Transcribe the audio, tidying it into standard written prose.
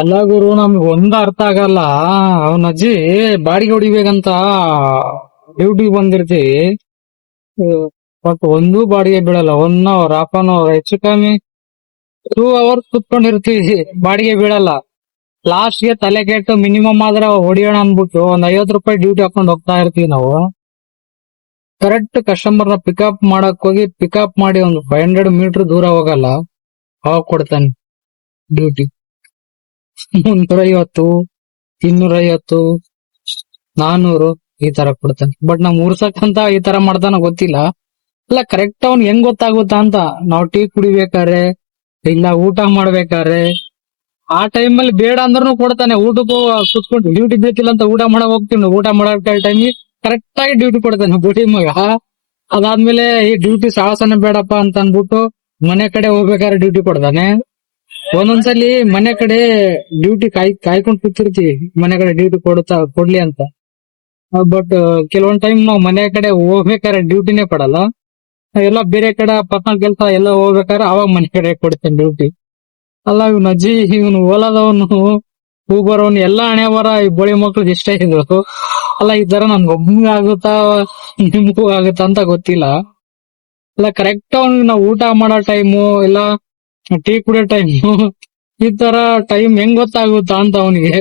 ಅಲ್ಲ ಗುರು, ನಮ್ಗೆ ಒಂದ್ ಅರ್ಥ ಆಗಲ್ಲ. ಅವನ ಅಜ್ಜಿ ಬಾಡಿಗೆ ಹೊಡಿಬೇಕಂತ ಡ್ಯೂಟಿ ಬಂದಿರ್ತೀವಿ. ಬಟ್ ಒಂದು ಬಾಡಿಗೆ ಬೀಳಲ್ಲ. 1 ಅವರ್, ½ ಅವರ್, ಹೆಚ್ಚು ಕಮ್ಮಿ 2 ಅವರ್ಸ್ ಕುತ್ಕೊಂಡಿರ್ತೀವಿ, ಬಾಡಿಗೆ ಬೀಳಲ್ಲ. ಲಾಸ್ಟ್ ಗೆ ತಲೆ ಕೆಟ್ಟು ಮಿನಿಮಮ್ ಆದ್ರೆ ಹೊಡಿಯೋಣ ಅನ್ಬಿಟ್ಟು ಒಂದ್ 50 ರೂಪಾಯಿ ಡ್ಯೂಟಿ ಹಾಕೊಂಡು ಹೋಗ್ತಾ ಇರ್ತೀವಿ ನಾವು. ಕರೆಕ್ಟ್ ಕಸ್ಟಮರ್ ನ ಪಿಕಪ್ ಮಾಡಕ್ ಹೋಗಿ ಪಿಕಪ್ ಮಾಡಿ ಒಂದು 500 ಮೀಟರ್ ದೂರ ಹೋಗಲ್ಲ, ಅವಾಗ ಕೊಡ್ತಾನೆ ಡ್ಯೂಟಿ. 350, 250, 400 ಈ ತರ ಕೊಡ್ತಾನೆ. ಬಟ್ ನಾವ್ ಉರ್ಸಕ್ಕಂತ ಈ ತರ ಮಾಡ್ತಾನ ಗೊತ್ತಿಲ್ಲ. ಅಲ್ಲ ಕರೆಕ್ಟ್ ಅವ್ನ್ ಹೆಂಗ್ ಗೊತ್ತಾಗುತ್ತಾ ಅಂತ. ನಾವ್ ಟೀ ಕುಡಿಬೇಕಾರೆ ಇಲ್ಲ ಊಟ ಮಾಡ್ಬೇಕಾರೆ ಆ ಟೈಮಲ್ಲಿ ಬೇಡ ಅಂದ್ರೂ ಕೊಡ್ತಾನೆ. ಊಟಕ್ಕೂ ಕುತ್ಕೊಂಡು ಡ್ಯೂಟಿ ಬೇಕಿಲ್ಲ ಅಂತ ಊಟ ಮಾಡಕ್ ಹೋಗ್ತೀನಿ, ಊಟ ಮಾಡಕ್ ಟೈಮಿಗೆ ಕರೆಕ್ಟ್ ಆಗಿ ಡ್ಯೂಟಿ ಕೊಡ್ತಾನೆ ಬುಡಿ ಮಗ. ಅದಾದ್ಮೇಲೆ ಈ ಡ್ಯೂಟಿ ಸಾಹಸನ ಬೇಡಪ್ಪ ಅಂತ ಅನ್ಬಿಟ್ಟು ಮನೆ ಕಡೆ ಹೋಗ್ಬೇಕಾದ್ರೆ ಡ್ಯೂಟಿ ಕೊಡ್ತಾನೆ. ಒಂದೊಂದ್ಸಲಿ ಮನೆ ಕಡೆ ಡ್ಯೂಟಿ ಕಾಯ್ಕೊಂಡ್ ಕೂತಿರ್ತೀವಿ, ಮನೆ ಕಡೆ ಡ್ಯೂಟಿ ಕೊಡ್ಲಿ ಅಂತ. ಬಟ್ ಕೆಲವೊಂದ್ ಟೈಮ್ ನಾವು ಮನೆ ಕಡೆ ಹೋಗ್ಬೇಕಾದ್ರೆ ಡ್ಯೂಟಿನೇ ಕೊಡಲ್ಲ. ಎಲ್ಲ ಬೇರೆ ಕಡೆ ಪರ್ಸನಲ್ ಕೆಲಸ ಎಲ್ಲ ಹೋಗ್ಬೇಕಾದ್ರೆ ಅವಾಗ ಮನೆ ಕಡೆ ಕೊಡ್ತೇನೆ ಡ್ಯೂಟಿ. ಅಲ್ಲ ಇವ್ನ ಅಜ್ಜಿ, ಇವನು ಓಲಾದವನು, ಊಬರ್ ಅವನು, ಎಲ್ಲಾ ಹಣೆ ಬರ ಈ ಬೋಳಿ ಮಕ್ಳು ಇಷ್ಟ ಇದ್ರು. ಅಲ್ಲ ಈ ತರ ನನ್ಗೊಬ್ಬನಿಗೆ ಆಗುತ್ತಾ ನಿಮ್ಗೂ ಆಗುತ್ತಾ ಅಂತ ಗೊತ್ತಿಲ್ಲ. ಅಲ್ಲ ಕರೆಕ್ಟ್ ಅವ್ನು ನಾವು ಊಟ ಮಾಡೋ ಟೈಮು ಇಲ್ಲ ಟೀ ಕುಡಿಯೋ ಟೈಮು ಈ ತರ ಟೈಮ್ ಹೆಂಗ್ ಗೊತ್ತಾಗುತ್ತಾ ಅಂತ ಅವನಿಗೆ.